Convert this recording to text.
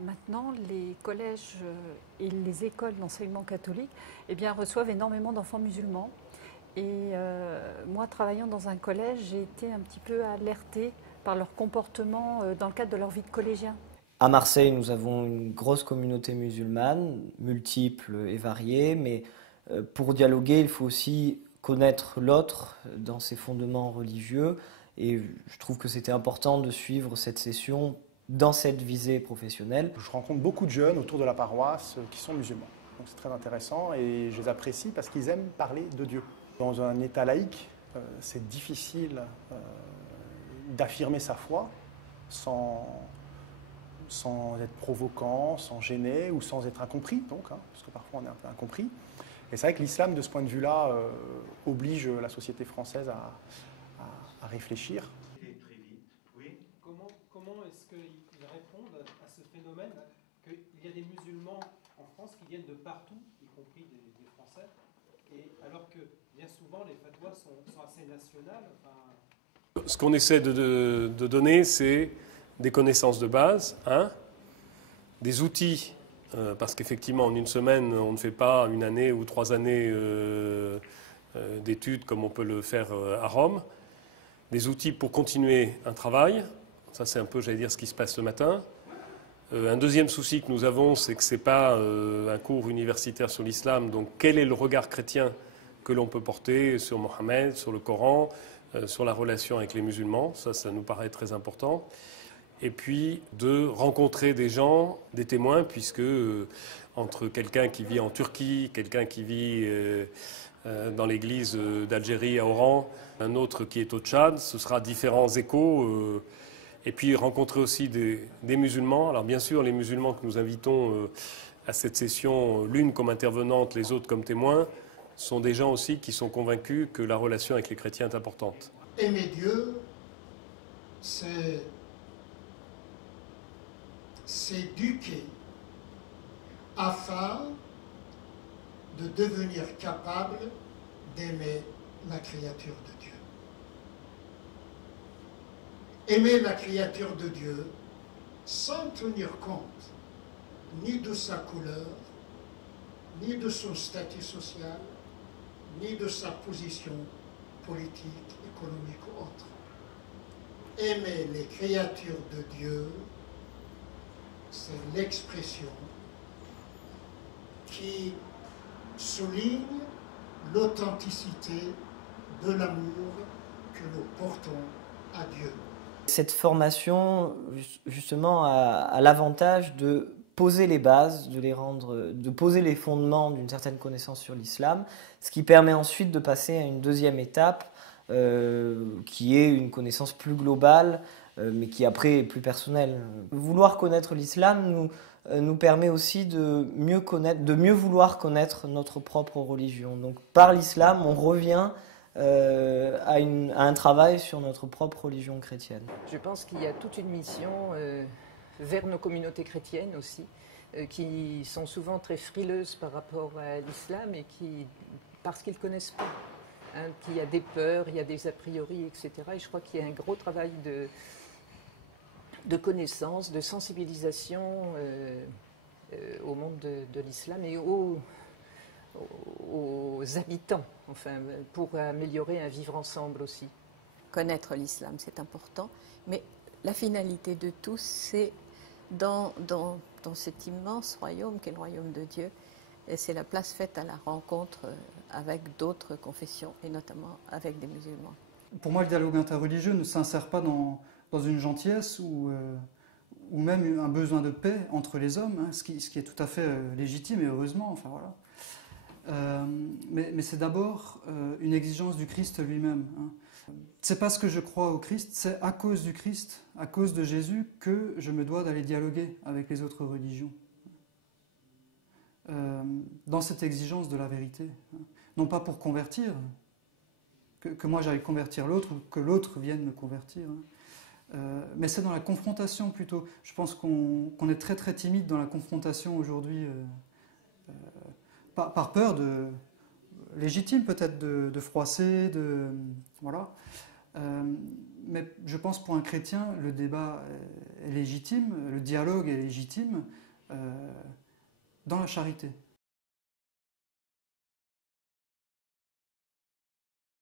Maintenant, les collèges et les écoles d'enseignement catholique reçoivent énormément d'enfants musulmans. Et moi, travaillant dans un collège, j'ai été un petit peu alertée par leur comportement dans le cadre de leur vie de collégien. À Marseille, nous avons une grosse communauté musulmane, multiple et variée, mais pour dialoguer, il faut aussi connaître l'autre dans ses fondements religieux. Et je trouve que c'était important de suivre cette session dans cette visée professionnelle. Je rencontre beaucoup de jeunes autour de la paroisse qui sont musulmans. Donc c'est très intéressant et je les apprécie parce qu'ils aiment parler de Dieu. Dans un État laïque, c'est difficile d'affirmer sa foi sans être provoquant, sans gêner ou sans être incompris, parce que parfois on est un peu incompris. Et c'est vrai que l'islam, de ce point de vue-là, oblige la société française à réfléchir. Comment est-ce qu'ils répondent à ce phénomène qu'il y a des musulmans en France qui viennent de partout, y compris des Français, et alors que bien souvent les fatwas sont assez nationales. Ce qu'on essaie de donner, c'est des connaissances de base, des outils, parce qu'effectivement en une semaine on ne fait pas une année ou 3 années d'études comme on peut le faire à Rome, des outils pour continuer un travail. Ça, c'est un peu, j'allais dire, ce qui se passe ce matin. Un deuxième souci que nous avons, c'est que ce n'est pas un cours universitaire sur l'islam. Donc, quel est le regard chrétien que l'on peut porter sur Mohammed, sur le Coran, sur la relation avec les musulmans? Ça nous paraît très important. Et puis, de rencontrer des gens, des témoins, puisque entre quelqu'un qui vit en Turquie, quelqu'un qui vit dans l'église d'Algérie à Oran, un autre qui est au Tchad, ce sera différents échos. Et puis rencontrer aussi des musulmans. Alors bien sûr, les musulmans que nous invitons à cette session, l'une comme intervenante, les autres comme témoins, sont des gens aussi qui sont convaincus que la relation avec les chrétiens est importante. Aimer Dieu, c'est s'éduquer afin de devenir capable d'aimer la créature de Dieu. Aimer la créature de Dieu sans tenir compte ni de sa couleur, ni de son statut social, ni de sa position politique, économique ou autre. Aimer les créatures de Dieu, c'est l'expression qui souligne l'authenticité de l'amour que nous portons à Dieu. Cette formation, justement, a l'avantage de poser les bases, de poser les fondements d'une certaine connaissance sur l'islam, ce qui permet ensuite de passer à une deuxième étape, qui est une connaissance plus globale, mais qui après est plus personnelle. Vouloir connaître l'islam nous permet aussi de mieux vouloir connaître notre propre religion. Donc par l'islam, on revient à un travail sur notre propre religion chrétienne. Je pense qu'il y a toute une mission vers nos communautés chrétiennes aussi, qui sont souvent très frileuses par rapport à l'islam et parce qu'ils ne connaissent pas. Qu'il y a des peurs, il y a des a priori, etc. Et je crois qu'il y a un gros travail de connaissance, de sensibilisation au monde de l'islam et aux habitants, pour améliorer un vivre ensemble aussi. Connaître l'islam, c'est important, mais la finalité de tous, c'est dans cet immense royaume qu'est le royaume de Dieu, et c'est la place faite à la rencontre avec d'autres confessions, et notamment avec des musulmans. Pour moi, le dialogue interreligieux ne s'insère pas dans une gentillesse ou même un besoin de paix entre les hommes, ce qui est tout à fait légitime et heureusement, mais c'est d'abord une exigence du Christ lui-même. C'est parce que je crois au Christ, c'est à cause du Christ, à cause de Jésus, que je me dois d'aller dialoguer avec les autres religions. Dans cette exigence de la vérité. Non pas pour convertir, que moi j'aille convertir l'autre ou que l'autre vienne me convertir. Mais c'est dans la confrontation plutôt. Je pense qu'on est très très timide dans la confrontation aujourd'hui, par peur légitime peut-être de froisser, voilà. Mais je pense pour un chrétien, le débat est légitime, le dialogue est légitime dans la charité.